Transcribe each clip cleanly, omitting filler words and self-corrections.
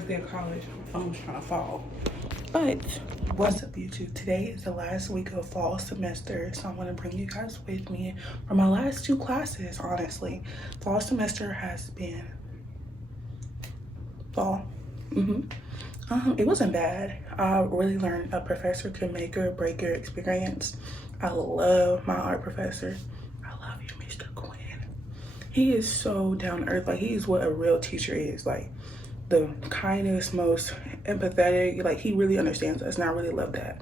first day of college, I'm trying to fall. But what's up, YouTube? Today is the last week of fall semester, so I'm going to bring you guys with me for my last two classes. Honestly, fall semester has been fall. It wasn't bad. I really learned a professor could make or break your experience. I love my art professor. I love you, Mr. Quinn. He is so down to earth. Like, he's what a real teacher is. Like, the kindest, most empathetic. Like, he really understands us, and I really love that.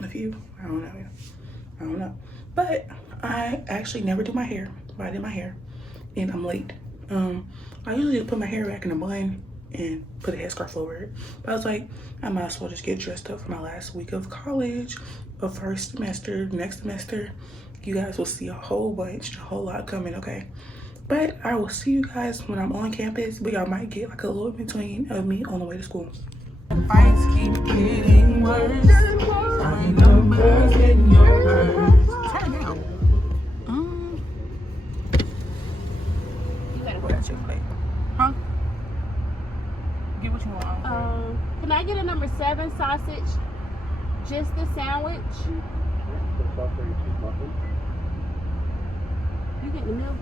If you, I don't know. But I actually never do my hair, but I did my hair, and I'm late. I usually just put my hair back in a bun and put a headscarf over it. But I was like, I might as well just get dressed up for my last week of college, of first semester. Next semester, you guys will see a whole bunch, a whole lot coming, okay? But I will see you guys when I'm on campus, but y'all might get like a little between of me on the way to school. Fights keep getting worse. My numbers in your purse. Turn it down. You gotta wear that Chick-fil-A. Huh? Get what you want. Can I get a number 7 sausage? Just the sandwich. You get the milk?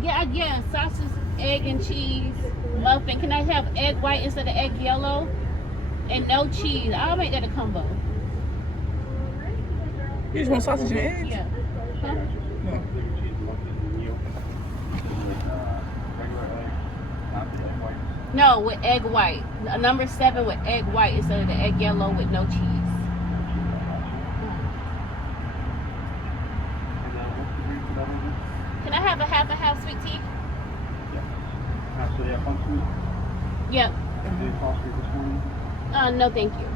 Yeah, sausage, egg, and cheese muffin. Can I have egg white instead of egg yellow? And no cheese. I'll make that a combo. You just want sausage and eggs? Yeah. Huh? No. No, with egg white. Number 7 with egg white instead of the egg yellow with no cheese. Can I have a half sweet tea? Yep. No, thank you.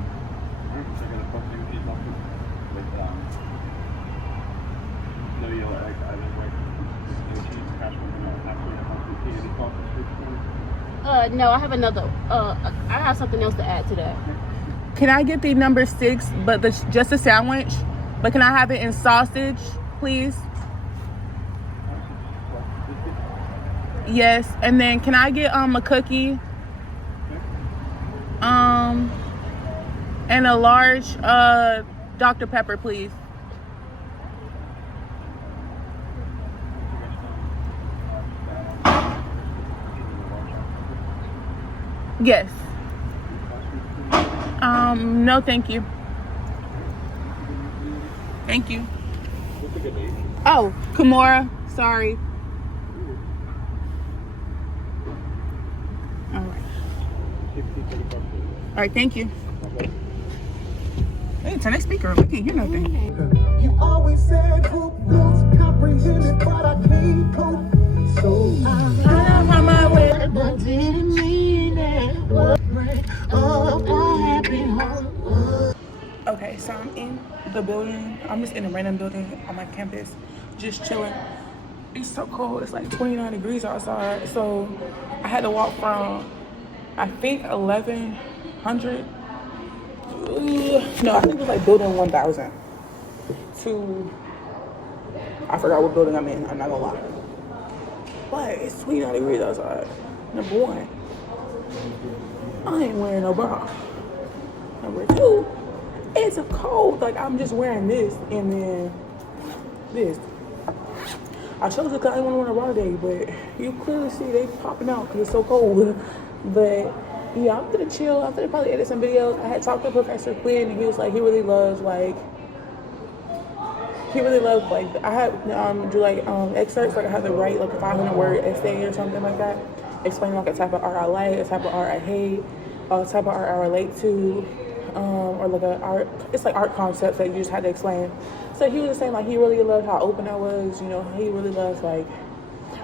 No, I have another. I have something else to add to that. Can I get the number 6, but just a sandwich? But can I have it in sausage, please? Yes, and then can I get a cookie? And a large Dr. Pepper, please. Yes. No, thank you. Thank you. Oh, Kimora. Sorry. All right. All right, thank you. Hey, turn that speaker up. I can't hear nothing. You always said hope lose comprehended, but I can't cope. So I on my way. but didn't mean it. Okay, so I'm in the building. I'm just in a random building on my campus, just chilling. It's so cold. It's like 29 degrees outside. So I had to walk from, I think, 1100. No, I think it was like building 1000 to, I forgot what building I'm in. I'm not gonna lie. But it's 29 degrees outside. Number 1, I ain't wearing no bra. Number 2, it's a cold. Like, I'm just wearing this and then this. I chose it because I didn't want to wear a bra today, but you clearly see they popping out because it's so cold. But yeah, I'm gonna chill. I'm gonna probably edit some videos. I had talked to Professor Quinn, and he was like, he really loves like I had do like excerpts, like I had to write like a 500-word essay or something like that, explaining like a type of art I like, a type of art I hate, a type of art I relate to, or like it's like art concepts that you just had to explain. So he was just saying like he really loved how open I was, you know, he really loves like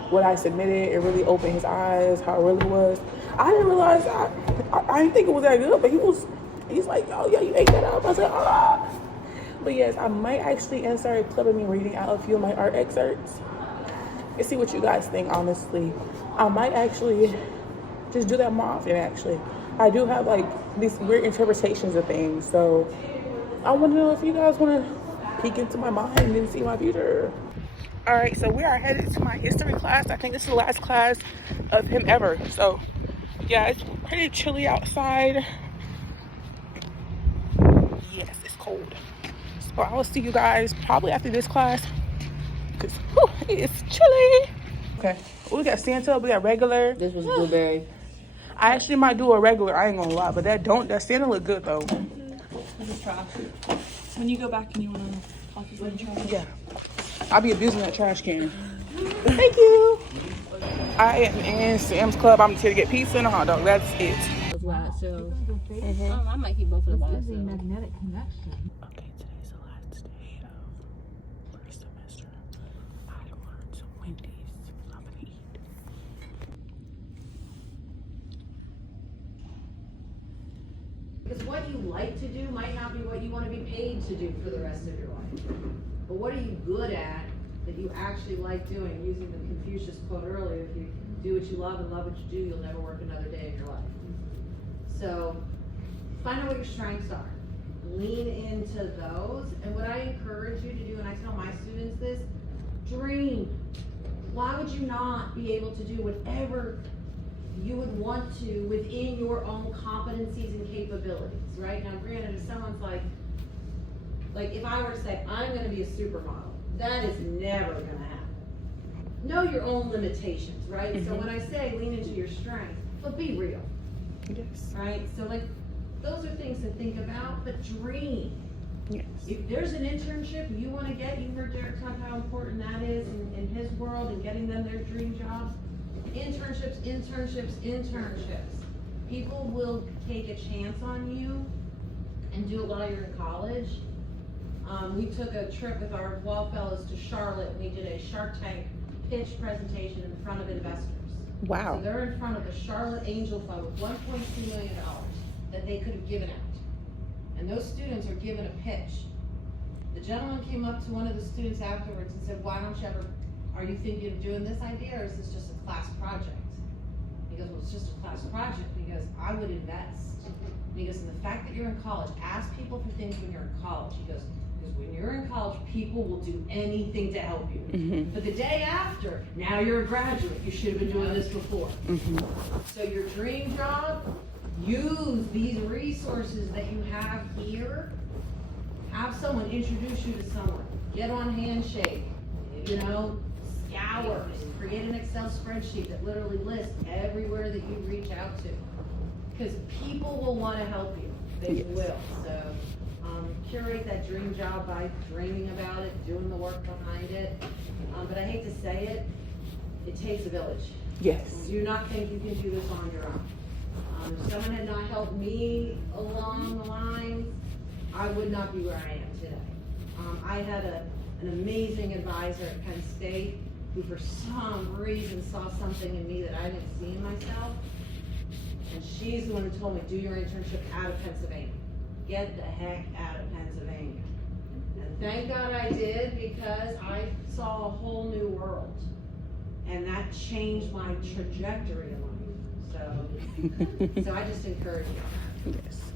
what I submitted. It really opened his eyes, how it really was. I didn't realize, I didn't think it was that good, but he's like, oh yeah, you ate that up. I was like, ah. But yes, I might actually insert a clip of me reading out a few of my art excerpts and see what you guys think, honestly. I might actually just do that more often, actually. I do have like these weird interpretations of things, so I want to know if you guys want to peek into my mind and see my future. All right, so we are headed to my history class. I think this is the last class of him ever. So yeah, it's pretty chilly outside. Yes, it's cold. So I will see you guys probably after this class because it's chilly. Okay, we got Santa, we got regular. This was blueberry. I actually might do a regular, I ain't gonna lie, but that Santa look good though. This is trash. When you go back and you want to toss this in the trash. Yeah, I'll be abusing that trash can. Thank you. I am in Sam's Club. I'm here to get pizza and a hot dog. That's it. So I might keep both of them by myself. Magnetic connection. Okay, today's the last day of first semester. I ordered some Wendy's. I'm gonna eat. Because what you like to do might not be what you want to be paid to do for the rest of your life. But what are you good at that you actually like doing? Using the Confucius quote earlier, if you do what you love and love what you do, you'll never work another day of your life. So find out what your strengths are. Lean into those. And what I encourage you to do, and I tell my students this, dream. Why would you not be able to do whatever you would want to within your own competencies and capabilities, right? Now, granted, if someone's like if I were to say, I'm gonna be a supermodel, that is never gonna happen. Know your own limitations, right? So when I say lean into your strengths, but be real, Yes. right? So those are things to think about, but dream. Yes. If there's an internship you wanna get, you heard Derek talk how important that is in his world and getting them their dream jobs. Internships. People will take a chance on you and do it while you're in college. We took a trip with our Wallfellows to Charlotte. We did a Shark Tank pitch presentation in front of investors. Wow. So they're in front of the Charlotte Angel Fund with $1.2 million that they could have given out. And those students are given a pitch. The gentleman came up to one of the students afterwards and said, are you thinking of doing this idea, or is this just a class project? He goes, well, it's just a class project. He goes, I would invest. And he goes, and the fact that you're in college, ask people for things when you're in college. He goes, because when you're in college, people will do anything to help you. But the day after, now you're a graduate, you should have been doing this before. So your dream job, use these resources that you have here. Have someone introduce you to someone. Get on Handshake, scour, create an Excel spreadsheet that literally lists everywhere that you reach out to. Because people will want to help you. They will. So curate that dream job by dreaming about it, doing the work behind it. But I hate to say it takes a village. Yes. Do not think you can do this on your own. If someone had not helped me along the lines, I would not be where I am today. I had an amazing advisor at Penn State who for some reason saw something in me that I didn't see in myself. And she's the one who told me, do your internship out of Pennsylvania. Get the heck out of Pennsylvania. And thank God I did, because I saw a whole new world. And that changed my trajectory in life. So I just encourage you. Yes.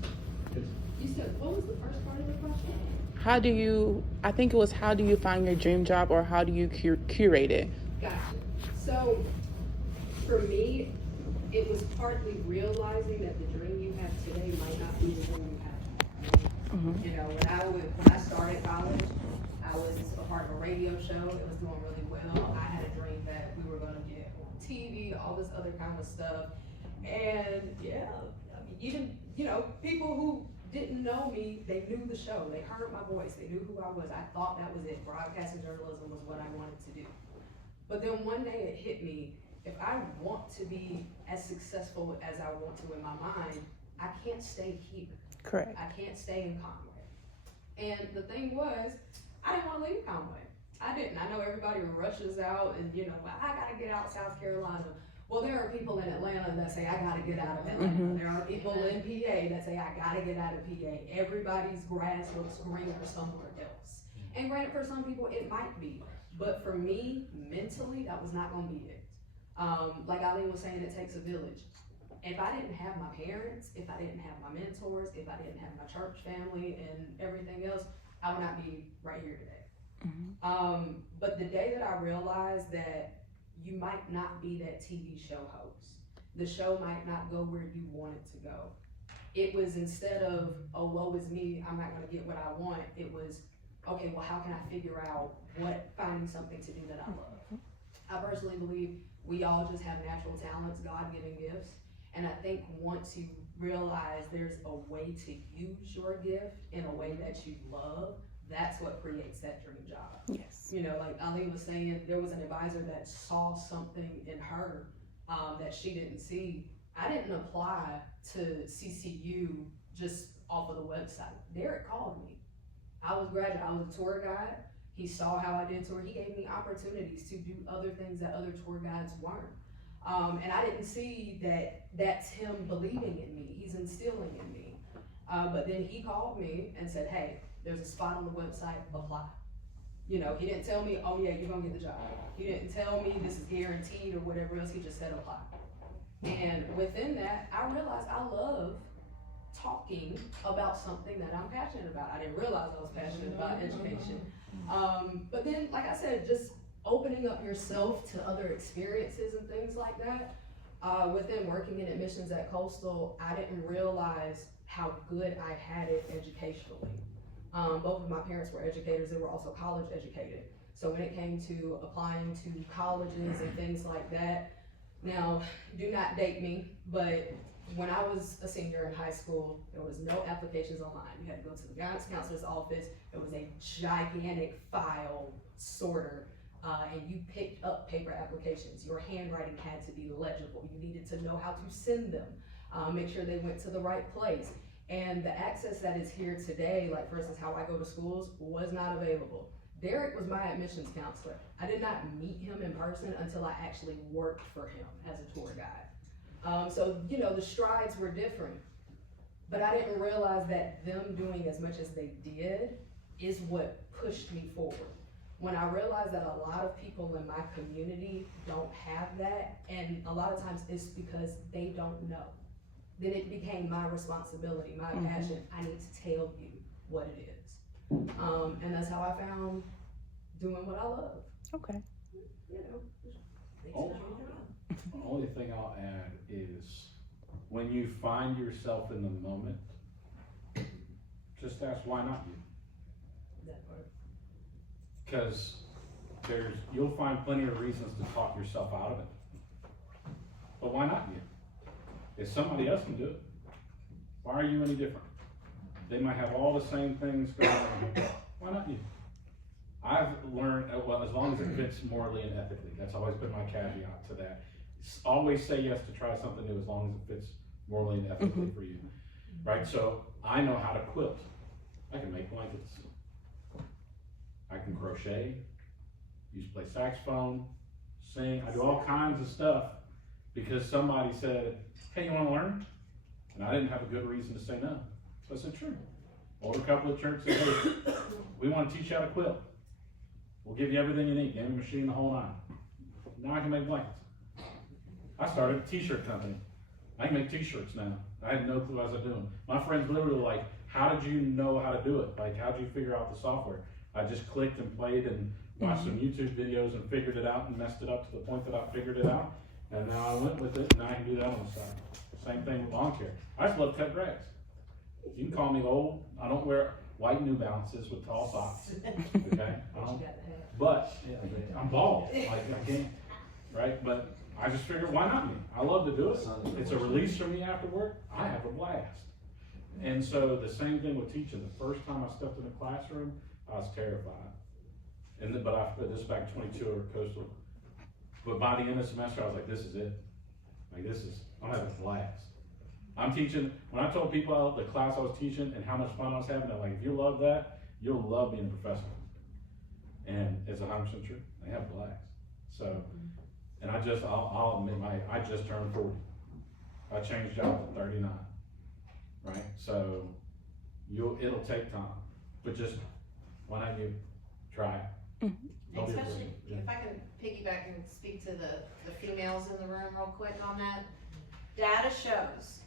You said, what was the first part of the question? How do you find your dream job, or how do you curate it? Gotcha. So, for me, it was partly realizing that the dream you have today might not be the dream you have. When I started college, I was a part of a radio show. It was doing really well. I had a dream that we were going to get on TV, all this other kind of stuff. And yeah, even, people who didn't know me, they knew the show. They heard my voice. They knew who I was. I thought that was it. Broadcasting journalism was what I wanted to do. But then one day it hit me, if I want to be as successful as I want to in my mind, I can't stay here. Correct. I can't stay in Conway. And the thing was, I didn't want to leave Conway. I didn't. I know everybody rushes out and, I got to get out South Carolina. Well, there are people in Atlanta that say, I got to get out of Atlanta. There are people in PA that say, I got to get out of PA. Everybody's grass looks greener somewhere else. And granted, for some people, it might be. But for me, mentally, that was not going to be it. Like Eileen was saying, it takes a village. If I didn't have my parents, if I didn't have my mentors, if I didn't have my church family and everything else, I would not be right here today. But the day that I realized that you might not be that TV show host, the show might not go where you want it to go. It was instead of, oh, woe is me, I'm not gonna get what I want, it was, okay, well, how can I figure out finding something to do that I love? I personally believe we all just have natural talents, God-given gifts. And I think once you realize there's a way to use your gift in a way that you love, that's what creates that dream job. Yes. You know, like Ali was saying, there was an advisor that saw something in her that she didn't see. I didn't apply to CCU just off of the website. Derek called me. I was a tour guide. He saw how I did tour. He gave me opportunities to do other things that other tour guides weren't. And I didn't see that that's him believing in me. He's instilling in me. But then he called me and said, hey, there's a spot on the website, apply. You know, he didn't tell me, oh yeah, you're gonna get the job. He didn't tell me this is guaranteed or whatever else, he just said apply. And within that, I realized I love talking about something that I'm passionate about. I didn't realize I was passionate about education. But then, like I said, just opening up yourself to other experiences and things like that. Within working in admissions at Coastal, I didn't realize how good I had it educationally. Both of my parents were educators, they were also college educated. So when it came to applying to colleges and things like that, now, do not date me, but when I was a senior in high school, there was no applications online. You had to go to the guidance counselor's office. It was a gigantic file sorter, and you picked up paper applications. Your handwriting had to be legible. You needed to know how to send them, make sure they went to the right place. And the access that is here today, like for instance, how I go to schools, was not available. Derek was my admissions counselor. I did not meet him in person until I actually worked for him as a tour guide. So, you know, the strides were different, but I didn't realize that them doing as much as they did is what pushed me forward. When I realized that a lot of people in my community don't have that, and a lot of times it's because they don't know, then it became my responsibility, my passion. I need to tell you what it is. And that's how I found doing what I love. Okay. You know, Oh. The only thing I'll add is when you find yourself in the moment, just ask why not you. that part. Because you'll find plenty of reasons to talk yourself out of it. But why not you? If somebody else can do it, why are you any different? They might have all the same things going on. Why not you? I've learned, well, as long as it fits morally and ethically, that's always been my caveat to that. Always say yes to try something new as long as it fits morally and ethically for you, right? So I know how to quilt. I can make blankets. I can crochet, used to play saxophone, sing. I do all kinds of stuff because somebody said, hey, you wanna learn? And I didn't have a good reason to say no. So I said, sure. Older couple of churches said, hey, we wanna teach you how to quilt. We'll give you everything you need, game machine, the whole nine. Now I can make blankets. I started a t-shirt company. I can make t-shirts now. I had no clue what I was doing. My friends literally were like, how did you know how to do it? Like, how did you figure out the software? I just clicked and played and watched some YouTube videos and figured it out and messed it up to the point that I figured it out. And now I went with it and I can do that on the side. Same thing with lawn care. I just love cut grass. You can call me old. I don't wear white New Balances with tall socks. Okay? But yeah, I'm bald. Like I can't, right? But I just figured, why not me? I love to do it. It's a release for me after work. I have a blast. And so the same thing with teaching. The first time I stepped in a classroom, I was terrified. But I put this back 22 over at Coastal. But by the end of the semester, I was like, this is it. Like I'm having a blast. I'm teaching, when I told people the class I was teaching and how much fun I was having, they're like, if you love that, you'll love being a professor. And it's 100% true. They have a blast. So, and I'll admit I just turned 40. I changed jobs at 39, right? So it'll take time, but just why not you try it? Don't be afraid. Especially, Yeah. if I can piggyback and speak to the females in the room real quick on that. Data shows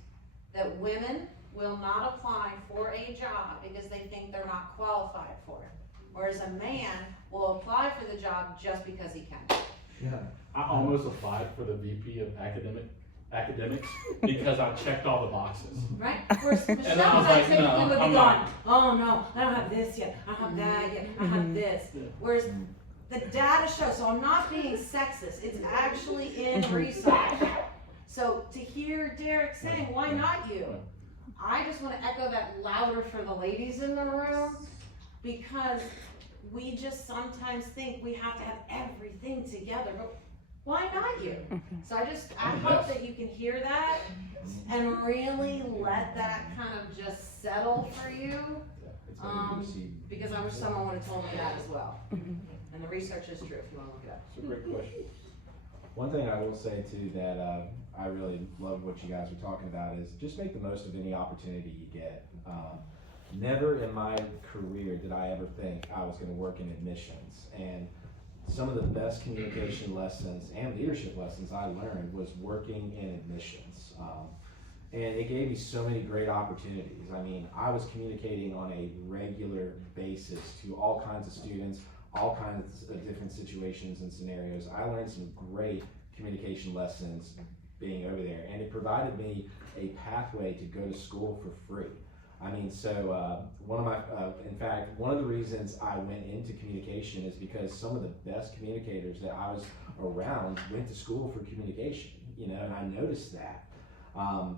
that women will not apply for a job because they think they're not qualified for it. Whereas a man will will apply for the job just because he can. Yeah. I almost applied for the VP of academics because I checked all the boxes. Right? Whereas Michelle and I was I like, typically no, would be I'm going, not. oh no, I don't have this yet, I don't have that yet, I have this. Whereas the data shows, so I'm not being sexist, it's actually in research. So to hear Derek saying, why not you? I just wanna echo that louder for the ladies in the room, because we just sometimes think we have to have everything together, but why not you? So I hope that you can hear that and really let that kind of just settle for you. It's gonna be received. Because I wish someone would have told me that as well. And the research is true if you wanna look it up. It's a great question. One thing I will say too that I really love what you guys are talking about is just make the most of any opportunity you get. Never in my career did I ever think I was going to work in admissions, and some of the best communication lessons and leadership lessons I learned was working in admissions. And it gave me so many great opportunities. I mean, I was communicating on a regular basis to all kinds of students, all kinds of different situations and scenarios. I learned some great communication lessons being over there, and it provided me a pathway to go to school for free. I mean, so in fact, one of the reasons I went into communication is because some of the best communicators that I was around went to school for communication, you know, and I noticed that.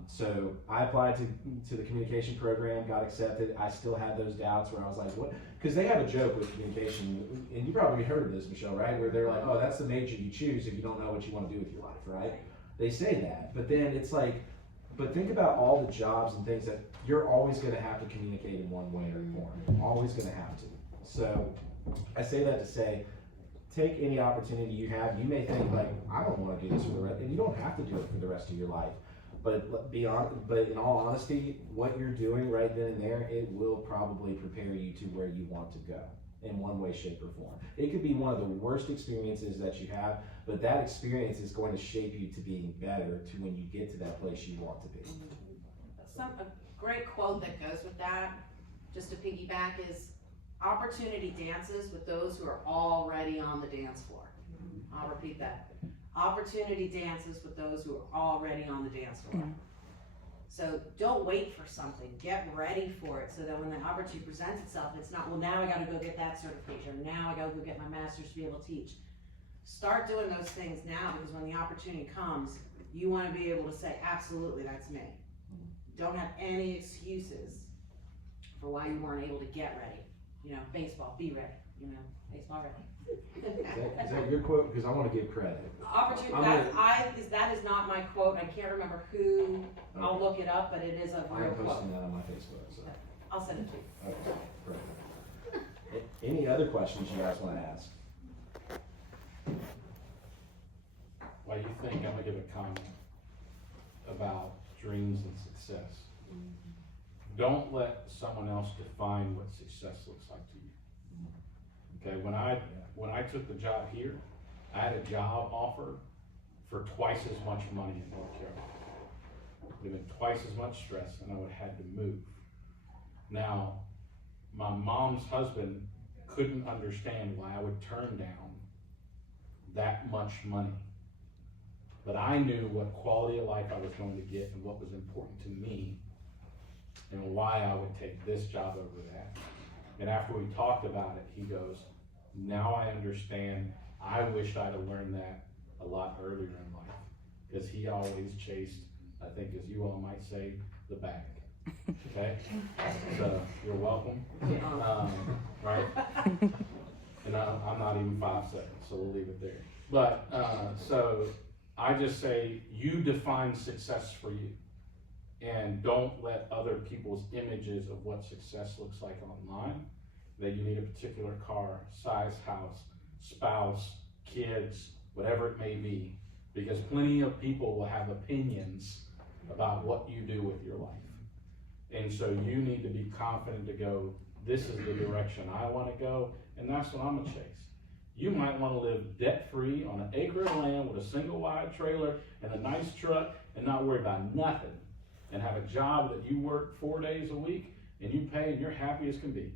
So I applied to the communication program, got accepted. I still had those doubts where I was like, what? Because they have a joke with communication, and you probably heard of this, Michelle, right? Where they're like, oh, that's the major you choose if you don't know what you want to do with your life, right? They say that, but then it's like, but think about all the jobs and things that you're always going to have to communicate in one way or form. Always going to have to. So I say that to say, take any opportunity you have. You may think like, I don't want to do this for the rest, and you don't have to do it for the rest of your life. But in all honesty, what you're doing right then and there, it will probably prepare you to where you want to go in one way, shape, or form. It could be one of the worst experiences that you have, but that experience is going to shape you to being better to when you get to that place you want to be. A great quote that goes with that, just to piggyback, is opportunity dances with those who are already on the dance floor. I'll repeat that. Opportunity dances with those who are already on the dance floor. So don't wait for something, get ready for it so that when the opportunity presents itself, it's not, well, now I gotta go get that certification, or now I gotta go get my master's to be able to teach. Start doing those things now, because when the opportunity comes, you wanna be able to say, absolutely, that's me. Don't have any excuses for why you weren't able to get ready. You know, baseball, be ready, you know, baseball ready. Is that your quote? Because I want to give credit. Opportunity, that is not my quote, I can't remember who, I'll look it up, but it is a real I'm quote. posting that on my Facebook. So. I'll send it to you. Okay, great. Any other questions you guys want to ask? Why do you think I'm gonna give a comment about dreams and success? Don't let someone else define what success looks like to you. Okay, when I took the job here, I had a job offer for twice as much money in North Carolina. It would have been twice as much stress, and I would have had to move. Now, my mom's husband couldn't understand why I would turn down that much money. But I knew what quality of life I was going to get and what was important to me and why I would take this job over that. And after we talked about it, he goes, now I understand. I wished I'd have learned that a lot earlier in life. Because he always chased, I think as you all might say, the bag. Okay? So you're welcome. Right? And I'm not even 5'7", so we'll leave it there. But so I just say you define success for you. And don't let other people's images of what success looks like online, that you need a particular car, size, house, spouse, kids, whatever it may be, because plenty of people will have opinions about what you do with your life. And so you need to be confident to go, this is the direction I want to go, and that's what I'm gonna chase. You might want to live debt-free on an acre of land with a single wide trailer and a nice truck and not worry about nothing, and have a job that you work 4 days a week and you pay and you're happy as can be.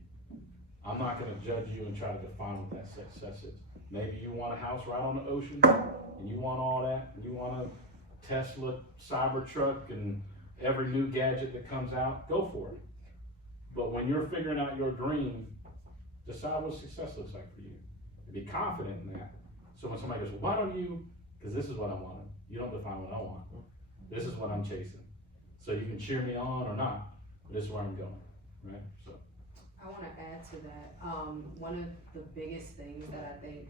I'm not gonna judge you and try to define what that success is. Maybe you want a house right on the ocean, and you want all that, and you want a Tesla Cybertruck and every new gadget that comes out, go for it. But when you're figuring out your dream, decide what success looks like for you. And be confident in that. So when somebody goes, well, why don't you, because this is what I want. You don't define what I want. This is what I'm chasing. So you can cheer me on or not, but this is where I'm going, right? So. I want to add to that. One of the biggest things that I think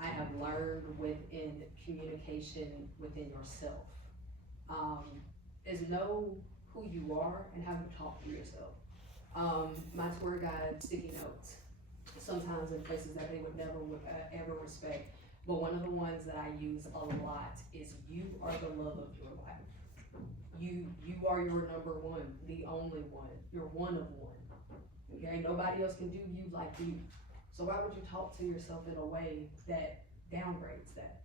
I have learned within communication within yourself is know who you are and how you talk to yourself. My tour guide sticky notes, sometimes in places that they would never ever respect. But one of the ones that I use a lot is you are the love of your life. You are your number one, the only one. You're one of one. Okay, nobody else can do you like you. So why would you talk to yourself in a way that downgrades that?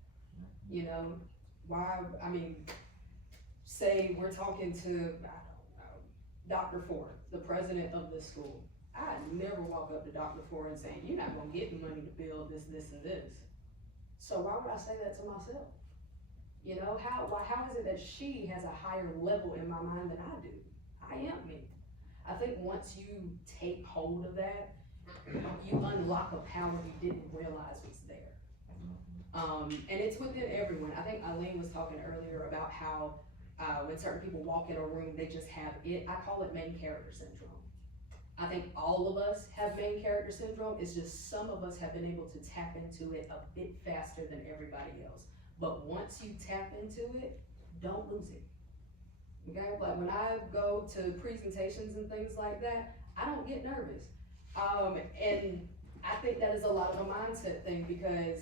You know, why, I mean, say we're talking to, I don't know, Dr. Ford, the president of this school. I'd never walk up to Dr. Ford and say, you're not gonna get money to build this, this, and this. So why would I say that to myself? You know, how is it that she has a higher level in my mind than I do? I am me. I think once you take hold of that, you unlock a power you didn't realize was there. And it's within everyone. I think Eileen was talking earlier about how when certain people walk in a room, they just have it. I call it main character syndrome. I think all of us have main character syndrome. It's just some of us have been able to tap into it a bit faster than everybody else. But once you tap into it, don't lose it. Okay, like when I go to presentations and things like that, I don't get nervous. And I think that is a lot of a mindset thing, because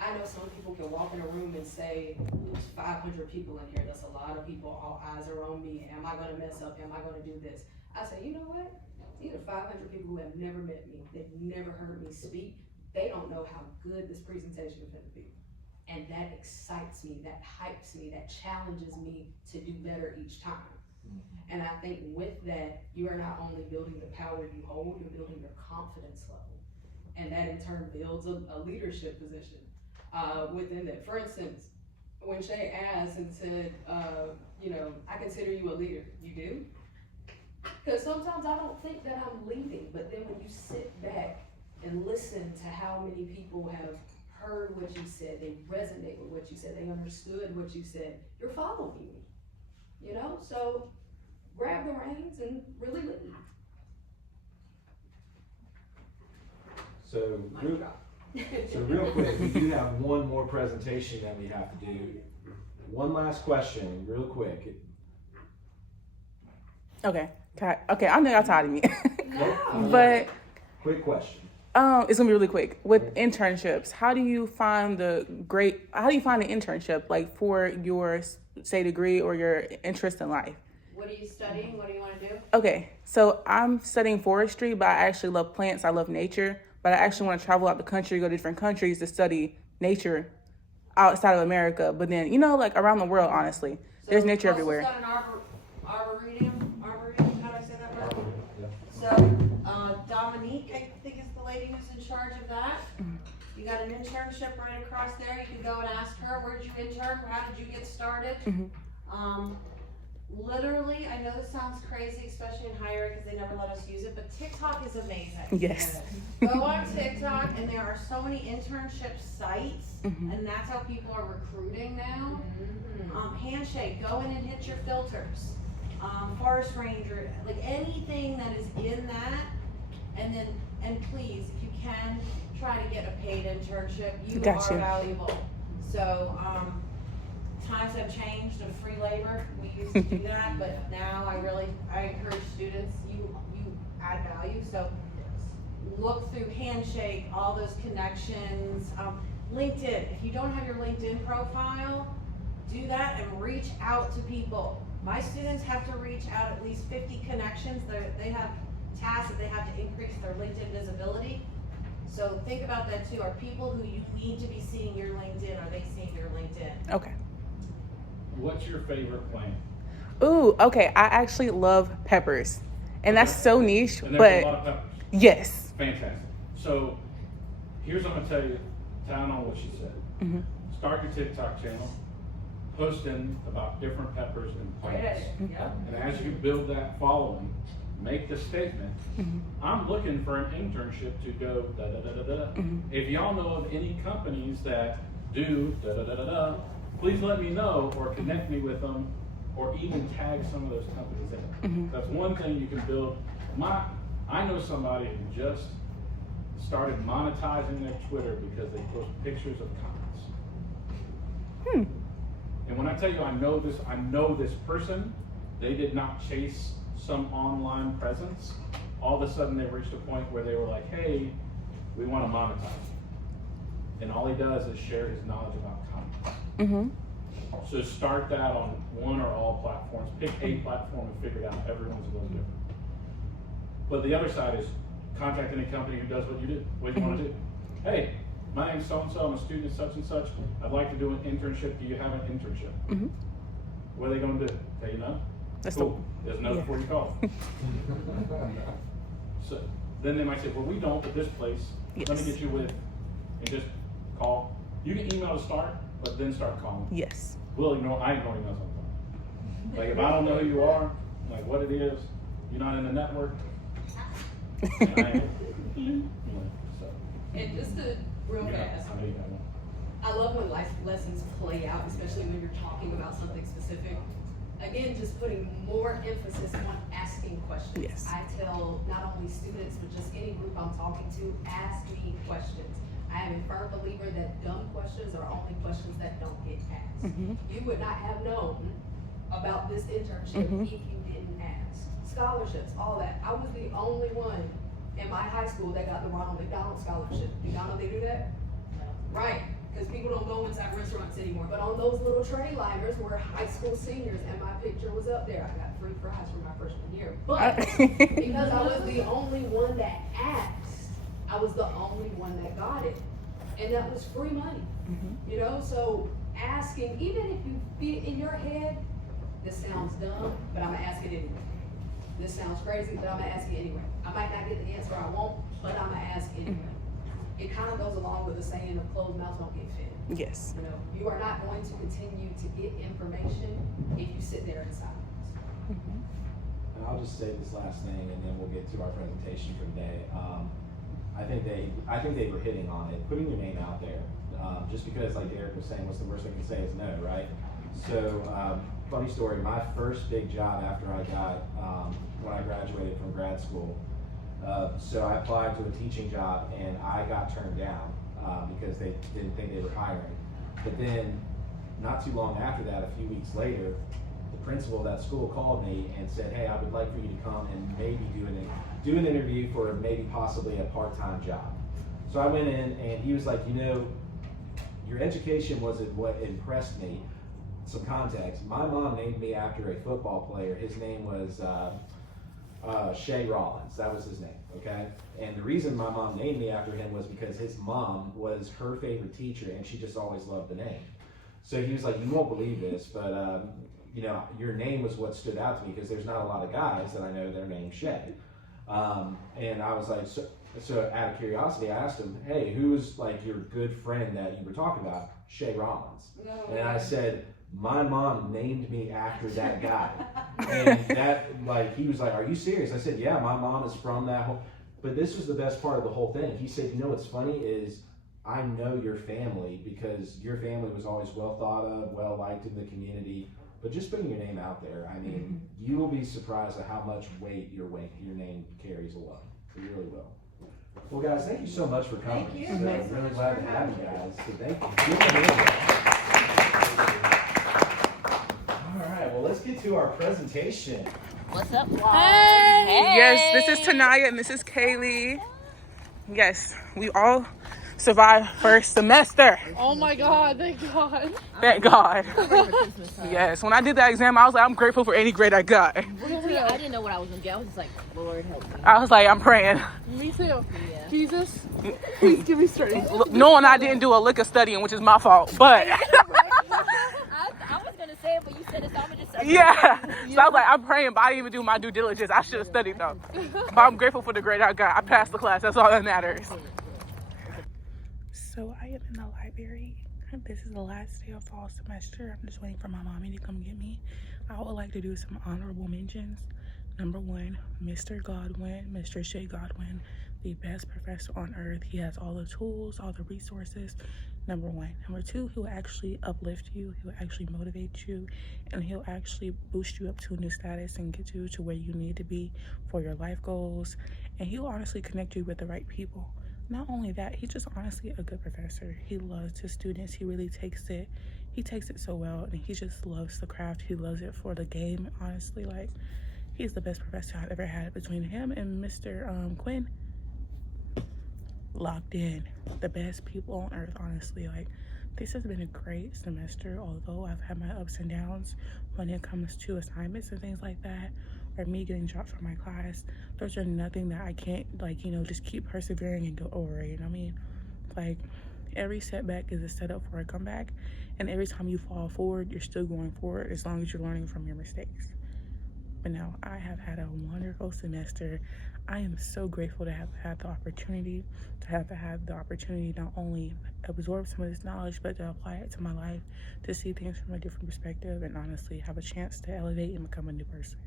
I know some people can walk in a room and say, there's 500 people in here, that's a lot of people, all eyes are on me, am I gonna mess up, am I gonna do this? I say, you know what? These are 500 people who have never met me, they've never heard me speak, they don't know how good this presentation is gonna be. And that excites me, that hypes me, that challenges me to do better each time. And I think with that, you are not only building the power you hold, you're building your confidence level. And that in turn builds a leadership position within that. For instance, when Shay asked and said, you know, I consider you a leader, you do? Because sometimes I don't think that I'm leading, but then when you sit back and listen to how many people have heard what you said, they resonate with what you said, they understood what you said, you're following me, you know? So grab the reins and really lead. So real quick, we do have one more presentation that we have to do. One last question, real quick. Okay, I know y'all tired of me. No. But Quick question. it's gonna be really quick. With internships, how do you find the internship, like for your, say, degree or your interest in life? What are you studying? What do you want to do? Okay, so I'm studying forestry, but I actually love plants. I love nature, but I actually want to travel out the country, go to different countries to study nature outside of America. But then, you know, like around the world, honestly, there's nature everywhere. Got an arboretum, how do I say that right? Yeah. So, Dominique, I think is the lady who's in charge of that. You got an internship right across there. You can go and ask her, where did you intern? How did you get started? Literally, I know this sounds crazy, especially in higher ed because they never let us use it, but TikTok is amazing. Yes. Go on TikTok, and there are so many internship sites, and that's how people are recruiting now. Handshake, go in and hit your filters. Forest ranger, like anything that is in that, and please, if you can, try to get a paid internship. You Gotcha. are valuable. So, times have changed in free labor. We used to do that, but now I encourage students, you add value. So look through Handshake, all those connections. LinkedIn, if you don't have your LinkedIn profile, do that and reach out to people. My students have to reach out at least 50 connections. They have tasks that they have to increase their LinkedIn visibility. So think about that too. Are people who you need to be seeing your LinkedIn, are they seeing your LinkedIn? Okay. What's your favorite plant? Ooh, okay. I actually love peppers, and that's so niche, And there's but a lot of peppers. Yes. Fantastic. So here's what I'm gonna tell you, tying on what she said. Mm-hmm. Start your TikTok channel, posting about different peppers and plants. Yeah. And as you build that following, make the statement, I'm looking for an internship to go da da da da da. If y'all know of any companies that do da da da da da, please let me know or connect me with them or even tag some of those companies in it. That's one thing you can build. I know somebody who just started monetizing their Twitter because they post pictures of comments. And when I tell you I know this person, they did not chase some online presence. All of a sudden they reached a point where they were like, hey, we want to monetize you. And all he does is share his knowledge about comments. So start that on one or all platforms. Pick a platform and figure it out. Everyone's a little different. But the other side is contact any company who does what you do, what you want to do. Hey, my name's so-and-so, I'm a student at such and such. I'd like to do an internship. Do you have an internship? What are they going to do? Tell you no? That's Cool. There's no yeah. before you call. So then they might say, well, we don't at this place. Let me Yes. get you with, and just call. You can email to start, but then start calling. Yes. I ignore emails all the time. Like if I don't know who you are, like what it is, you're not in the network. And I am. So, And just to real you know, fast, I mean, I don't- I love when life lessons play out, especially when you're talking about something specific. Again, just putting more emphasis on asking questions. Yes. I tell not only students, but just any group I'm talking to, ask me questions. I am a firm believer that dumb questions are only questions that don't get asked. You would not have known about this internship if you didn't ask. Scholarships, all that. I was the only one in my high school that got the Ronald McDonald Scholarship. Do y'all know they do that? Right, because people don't go inside restaurants anymore. But on those little tray liners were high school seniors, and my picture was up there. I got free fries for my freshman year. But because I was the only one that asked, I was the only one that got it. And that was free money. You know, so asking, even if you feel in your head, this sounds dumb, but I'm gonna ask it anyway. This sounds crazy, but I'm gonna ask it anyway. I might not get the answer I want, but I'm gonna ask anyway. It kind of goes along with the saying of closed mouths don't get fed. Yes. You know, you are not going to continue to get information if you sit there in silence. And I'll just say this last thing, and then we'll get to our presentation for the day. I think they were hitting on it, putting your name out there. Just because, like Derek was saying, what's the worst thing to say is no, right? So, funny story. My first big job after I got when I graduated from grad school. So I applied to a teaching job, and I got turned down because they didn't think they were hiring. But then, not too long after that, a few weeks later, the principal of that school called me and said, hey, I would like for you to come and maybe do an interview for maybe possibly a part-time job. So I went in, and he was like, you know, your education wasn't what impressed me. Some context, my mom named me after a football player. His name was Shea Rollins, that was his name, okay? And the reason my mom named me after him was because his mom was her favorite teacher, and she just always loved the name. So he was like, you won't believe this, but you know, your name was what stood out to me, because there's not a lot of guys that I know that are named Shea. And I was like, so out of curiosity, I asked him, hey, who's like your good friend that you were talking about? Shea Rollins. And I said, my mom named me after that guy. And that, like, he was like, are you serious? I said, yeah, my mom is from that whole, but this was the best part of the whole thing. He said, you know what's funny is I know your family because your family was always well thought of, well liked in the community. But just putting your name out there, I mean, you will be surprised at how much weight your name carries alone. You really will. Well, guys, thank you so much for coming. Thank you. So, Thanks so really much glad for to have you having guys. So thank you. Give me a hand. All right, well, let's get to our presentation. What's up, vlog? Hey. Yes, this is Tanaya and this is Kaylee. Yes, we all survived first semester. Oh my God, thank God. Thank God. Yes, when I did that exam, I was like, I'm grateful for any grade I got. Really, I didn't know what I was gonna get. I was just like, Lord help me. I was like, I'm praying. Me too. Yeah. Jesus, please give me strength. Knowing I didn't do a lick of studying, which is my fault, but I was gonna say it, but you said it, so I'm gonna just say Yeah. So I was like, I'm praying, but I didn't even do my due diligence. I should have studied though. But I'm grateful for the grade I got. I passed the class. That's all that matters. So I am in the library. This is the last day of fall semester. I'm just waiting for my mommy to come get me. I would like to do some honorable mentions. Number one, Mr. Godwin, Mr. Shea Godwin, the best professor on earth. He has all the tools, all the resources. Number one. Number two, he will actually uplift you. He will actually motivate you, and he'll actually boost you up to a new status and get you to where you need to be for your life goals. And he'll honestly connect you with the right people. Not only that, he's just honestly a good professor. He loves his students. He really takes it so well, and he just loves the craft. He loves it for the game. Honestly, like, he's the best professor I've ever had. Between him and Mr. Quinn, locked in. The best people on earth, honestly. Like, this has been a great semester, although I've had my ups and downs when it comes to assignments and things like that, or me getting dropped from my class. Those are nothing that I can't, like, you know, just keep persevering and go over it. You know what I mean? Like, every setback is a setup for a comeback, and every time you fall forward, you're still going forward as long as you're learning from your mistakes. But now I have had a wonderful semester. I am so grateful to have had the opportunity not only absorb some of this knowledge, but to apply it to my life, to see things from a different perspective, and honestly have a chance to elevate and become a new person.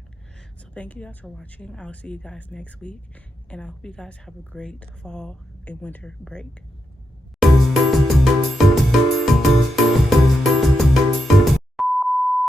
So thank you guys for watching. I'll see you guys next week, and I hope you guys have a great fall and winter break.